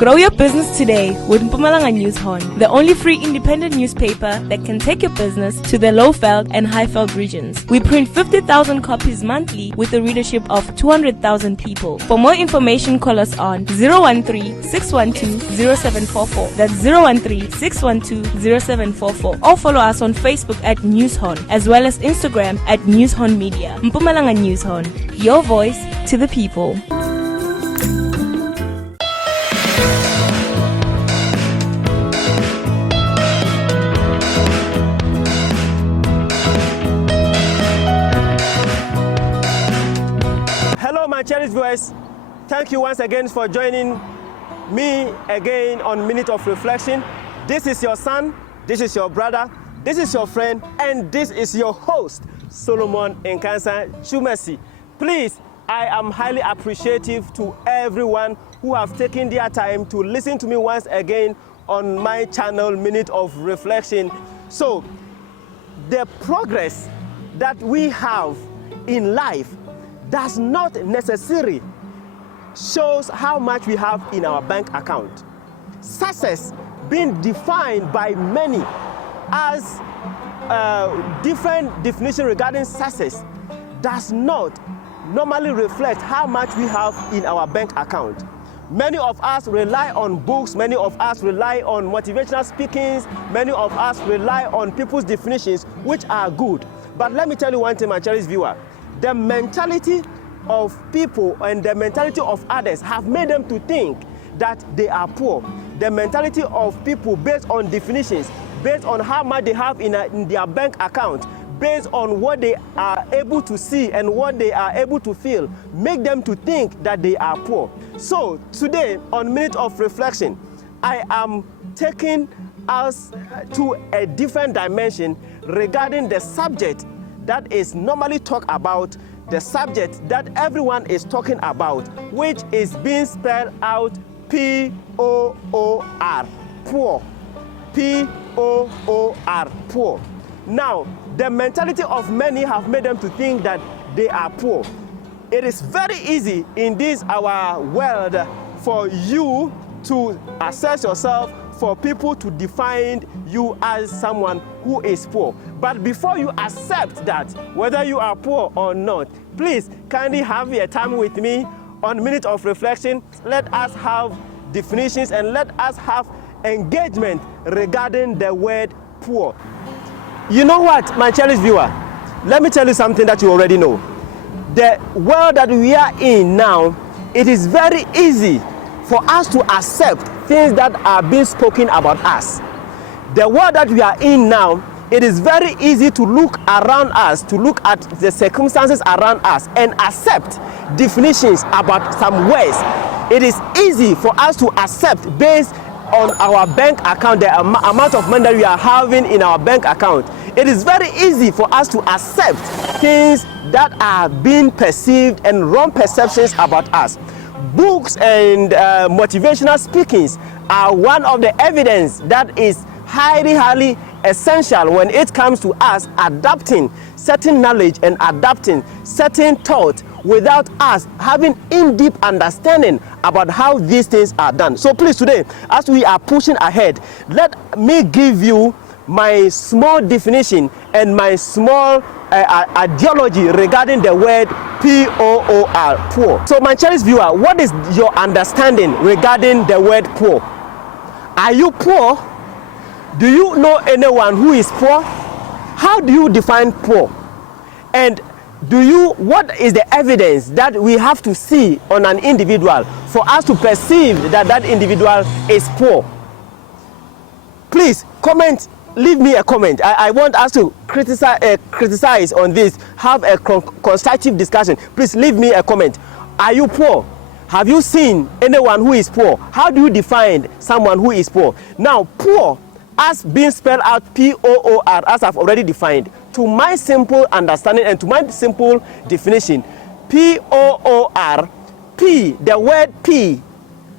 Grow your business today with Mpumalanga News Horn, the only free independent newspaper that can take your business to the Lowveld and Highveld regions. We print 50,000 copies monthly with a readership of 200,000 people. For more information, call us on 013-612-0744. That's 013-612-0744. Or follow us on Facebook at News Horn, as well as Instagram at News Horn Media. Mpumalanga News Horn, your voice to the people. My cherished viewers, thank you once again for joining me again on Minute of Reflection. This is your son, this is your brother, this is your friend, and this is your host, Solomon Nkansa Chumesi. Please, I am highly appreciative to everyone who have taken their time to listen to me once again on my channel, Minute of Reflection. So, the progress that we have in life does not necessarily shows how much we have in our bank account. Success being defined by many as different definition regarding success does not normally reflect how much we have in our bank account. Many of us rely on books, many of us rely on motivational speakings, many of us rely on people's definitions, which are good. But let me tell you one thing, my cherished viewer. The mentality of people and the mentality of others have made them to think that they are poor. The mentality of people based on definitions, based on how much they have in their bank account, based on what they are able to see and what they are able to feel, make them to think that they are poor. So today on Minute of Reflection, I am taking us to a different dimension regarding the subject that is normally talked about, the subject that everyone is talking about, which is being spelled out P-O-O-R, poor. P-O-O-R, poor. Now, the mentality of many have made them to think that they are poor. It is very easy in this our world for you to assess yourself, for people to define you as someone who is poor. But before you accept that, whether you are poor or not, please kindly have your time with me on Minute of Reflection. Let us have definitions and let us have engagement regarding the word poor. You know what, my cherished viewer? Let me tell you something that you already know. The world that we are in now, it is very easy for us to accept things that are being spoken about us. The world that we are in now, it is very easy to look around us, to look at the circumstances around us and accept definitions about some words. It is easy for us to accept based on our bank account, the amount of money that we are having in our bank account. It is very easy for us to accept things that are being perceived and wrong perceptions about us. Books and motivational speakings are one of the evidence that is highly essential when it comes to us adapting certain knowledge and adapting certain thought without us having in-deep understanding about how these things are done. So please today, as we are pushing ahead, let me give you my small definition and my small ideology regarding the word P-O-O-R, poor. So my cherished viewer, what is your understanding regarding the word poor? Are you poor? Do you know anyone who is poor? How do you define poor? And what is the evidence that we have to see on an individual for us to perceive that that individual is poor? Please comment. Leave me a comment. I want us to criticize on this, have a constructive discussion. Please leave me a comment. Are you poor? Have you seen anyone who is poor? How do you define someone who is poor? Now, poor, as being spelled out P-O-O-R, as I've already defined, to my simple understanding and to my simple definition, P-O-O-R, P, the word P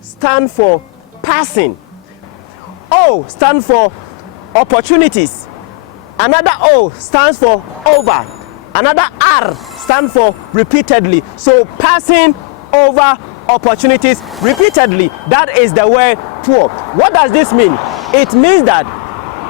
stands for passing. O stands for opportunities. Another O stands for over. Another R stands for repeatedly. So passing, over, opportunities repeatedly. That is the word poor. What does this mean? It means that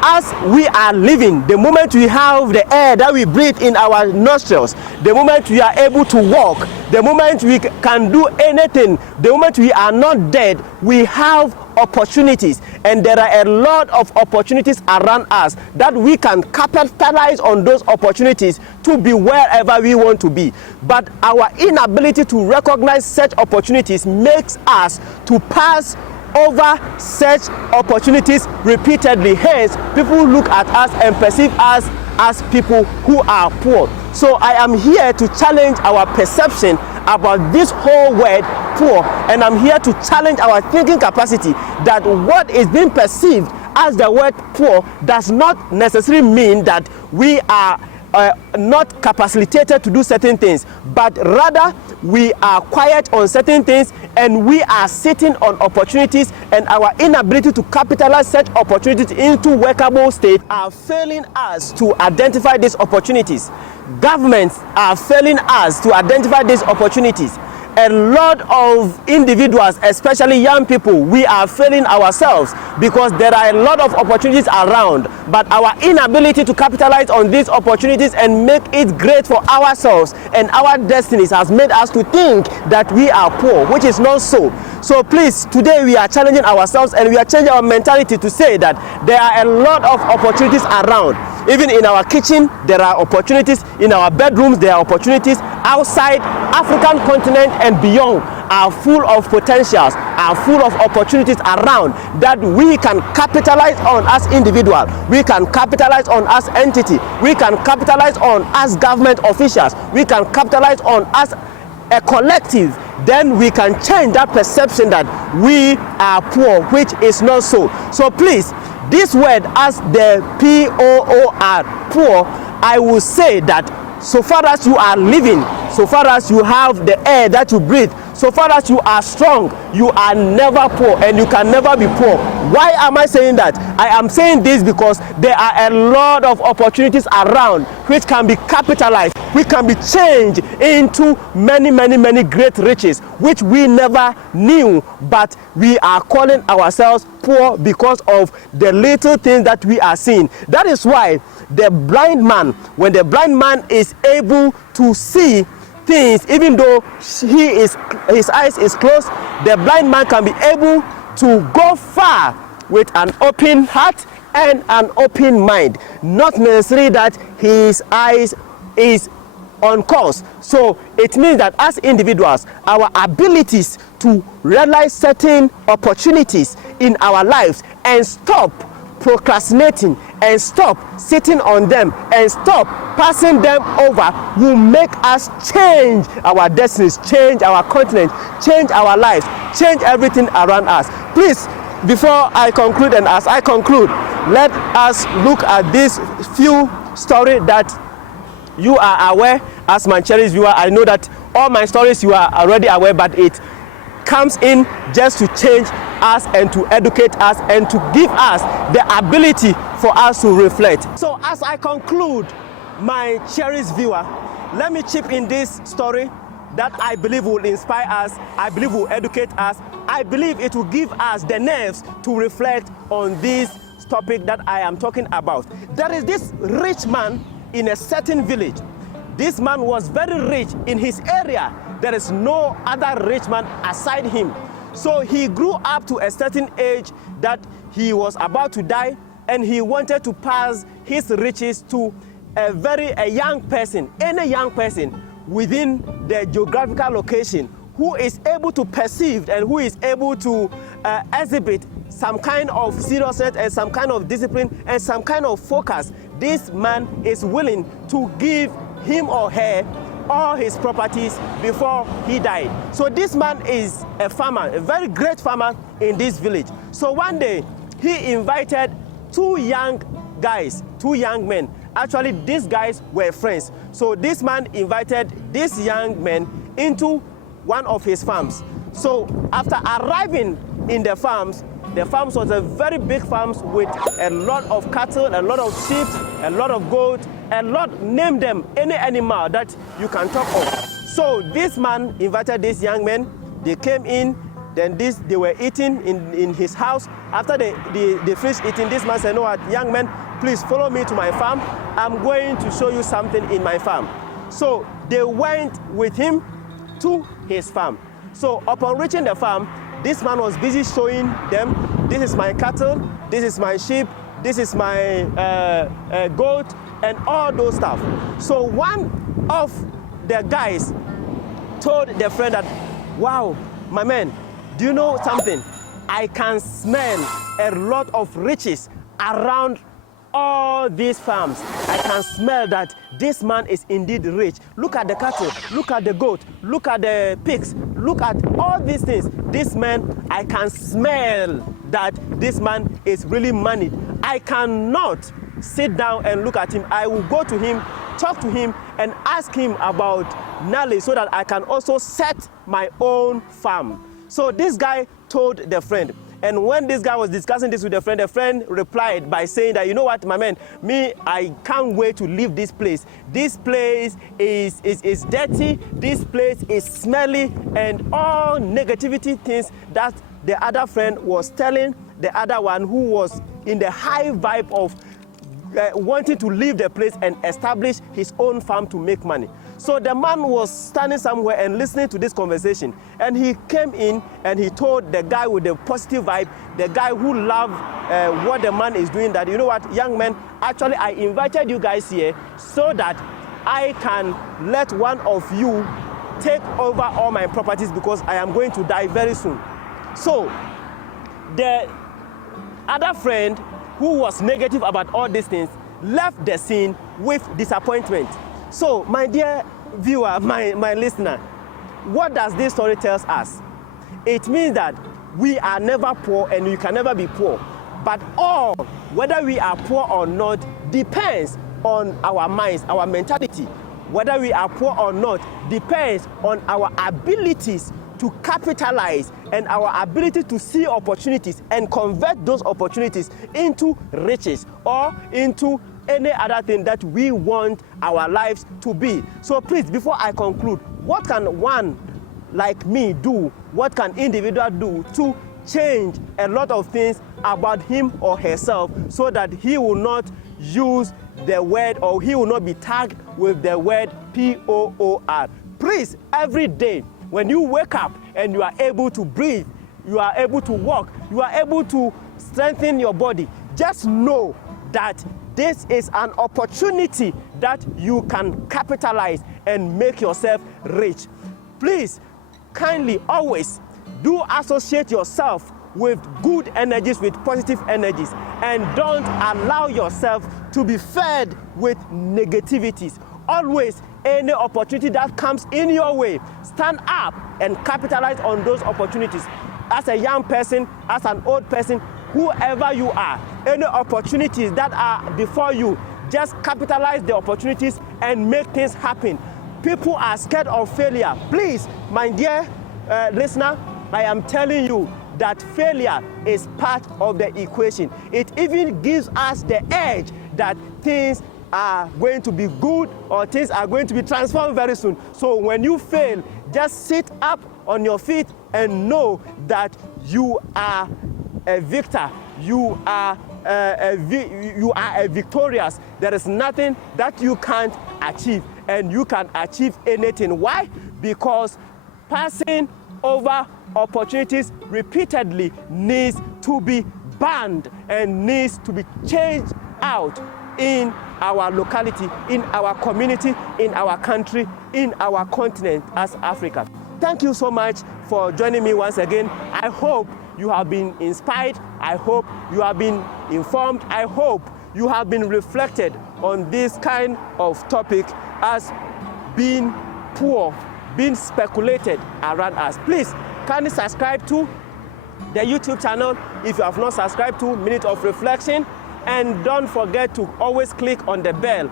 as we are living, the moment we have the air that we breathe in our nostrils, the moment we are able to walk, the moment we can do anything, the moment we are not dead, we have opportunities, and there are a lot of opportunities around us that we can capitalize on those opportunities to be wherever we want to be. But our inability to recognize such opportunities makes us to pass over such opportunities repeatedly. Hence, people look at us and perceive us as people who are poor. So I am here to challenge our perception about this whole word poor, and I'm here to challenge our thinking capacity that what is being perceived as the word poor does not necessarily mean that we are not capacitated to do certain things, but rather we are quiet on certain things and we are sitting on opportunities, and our inability to capitalize such opportunities into workable state are failing us to identify these opportunities. Governments are failing us to identify these opportunities. A lot of individuals, especially young people, we are failing ourselves because there are a lot of opportunities around, but our inability to capitalize on these opportunities and make it great for ourselves and our destinies has made us to think that we are poor, which is not so. So please, today we are challenging ourselves and we are changing our mentality to say that there are a lot of opportunities around. Even in our kitchen, there are opportunities. In our bedrooms, there are opportunities. Outside, African continent and beyond are full of potentials, are full of opportunities around that we can capitalize on as individuals. We can capitalize on as entity. We can capitalize on as government officials. We can capitalize on as a collective. Then we can change that perception that we are poor, which is not so. So please, this word as the P-O-O-R, poor, I will say that so far as you are living, so far as you have the air that you breathe, so far as you are strong, you are never poor and you can never be poor. Why am I saying that? I am saying this because there are a lot of opportunities around which can be capitalized, which can be changed into many great riches, which we never knew, but we are calling ourselves poor because of the little things that we are seeing. That is why the blind man, when the blind man is able to see things, even though his eyes is closed, the blind man can be able to go far with an open heart and an open mind. Not necessarily that his eyes is on course. So it means that as individuals, our abilities to realize certain opportunities in our lives and stop procrastinating and stop sitting on them and stop passing them over will make us change our destinies, change our continent, change our lives, change everything around us. Please, before I conclude and as I conclude, let us look at this few story that you are aware as my cherished viewer. I know that all my stories you are already aware, but it comes in just to change us and to educate us and to give us the ability for us to reflect. So as I conclude, my cherished viewer, let me chip in this story that I believe will inspire us, I believe will educate us, I believe it will give us the nerves to reflect on this topic that I am talking about. There is this rich man in a certain village. This man was very rich in his area. There is no other rich man aside him. So he grew up to a certain age that he was about to die, and he wanted to pass his riches to a young person, any young person within the geographical location who is able to perceive and who is able to exhibit some kind of seriousness and some kind of discipline and some kind of focus. This man is willing to give him or her all his properties before he died. So this man is a farmer, a very great farmer in this village. So one day he invited two young men. Actually, these guys were friends. So this man invited these young men into one of his farms. So after arriving in the farms was a very big farms with a lot of cattle, a lot of sheep, a lot of goat, name them, any animal that you can talk of. So this man invited these young men They came in, then they were eating in his house. After they finished eating, this man said, "No, young man, please follow me to my farm. I'm going to show you something in my farm." So they went with him to his farm. So upon reaching the farm, this man was busy showing them, "This is my cattle, this is my sheep, this is my goat," and all those stuff. So one of the guys told the friend that, "Wow, my man, do you know something? I can smell a lot of riches around all these farms. I can smell that this man is indeed rich. Look at the cattle, look at the goat, look at the pigs, look at all these things. This man, I can smell that this man is really moneyed. I cannot sit down and look at him. I will go to him, talk to him, and ask him about knowledge so that I can also set my own farm." So this guy told the friend. And when this guy was discussing this with the friend replied by saying that, "You know what, my man, I can't wait to leave this place. This place is dirty, this place is smelly," and all negativity things that the other friend was telling the other one who was in the high vibe of wanting to leave the place and establish his own farm to make money. So the man was standing somewhere and listening to this conversation, and he came in and he told the guy with the positive vibe, the guy who loved what the man is doing, that, "You know what, young man, actually I invited you guys here so that I can let one of you take over all my properties because I am going to die very soon." So the other friend who was negative about all these things left the scene with disappointment. So, my dear viewer, my listener, what does this story tell us? It means that we are never poor and we can never be poor. But all, whether we are poor or not, depends on our minds, our mentality. Whether we are poor or not depends on our abilities to capitalize and our ability to see opportunities and convert those opportunities into riches or into any other thing that we want our lives to be. So please, before I conclude, what can one like me do? What can individual do to change a lot of things about him or herself so that he will not use the word, or he will not be tagged with the word POOR? Please, every day when you wake up and you are able to breathe, you are able to walk, you are able to strengthen your body, just know that this is an opportunity that you can capitalize and make yourself rich. Please, kindly, always do associate yourself with good energies, with positive energies, and don't allow yourself to be fed with negativities. Always, any opportunity that comes in your way, stand up and capitalize on those opportunities. As a young person, as an old person, whoever you are, any opportunities that are before you, just capitalize the opportunities and make things happen. People are scared of failure. Please, my dear listener, I am telling you that failure is part of the equation. It even gives us the edge that things are going to be good or things are going to be transformed very soon. So when you fail, just sit up on your feet and know that you are a victor. You are victorious. There is nothing that you can't achieve, and you can achieve anything. Why? Because passing over opportunities repeatedly needs to be banned and needs to be changed out in our locality, in our community, in our country, in our continent as Africa. Thank you so much for joining me once again. I hope you have been inspired. I hope you have been informed. I hope you have been reflected on this kind of topic as being poor, being speculated around us. Please, kindly subscribe to the YouTube channel if you have not subscribed to Minute of Reflection. And don't forget to always click on the bell,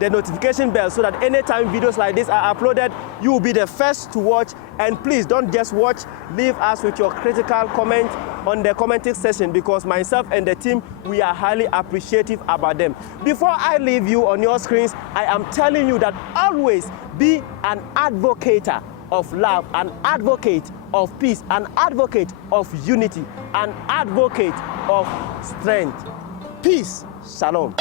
the notification bell, so that anytime videos like this are uploaded, you will be the first to watch. And please don't just watch, leave us with your critical comment on the commenting section, because myself and the team, we are highly appreciative about them. Before I leave you on your screens, I am telling you that always be an advocator of love, an advocate of peace, an advocate of unity, an advocate of strength. Peace. Shalom.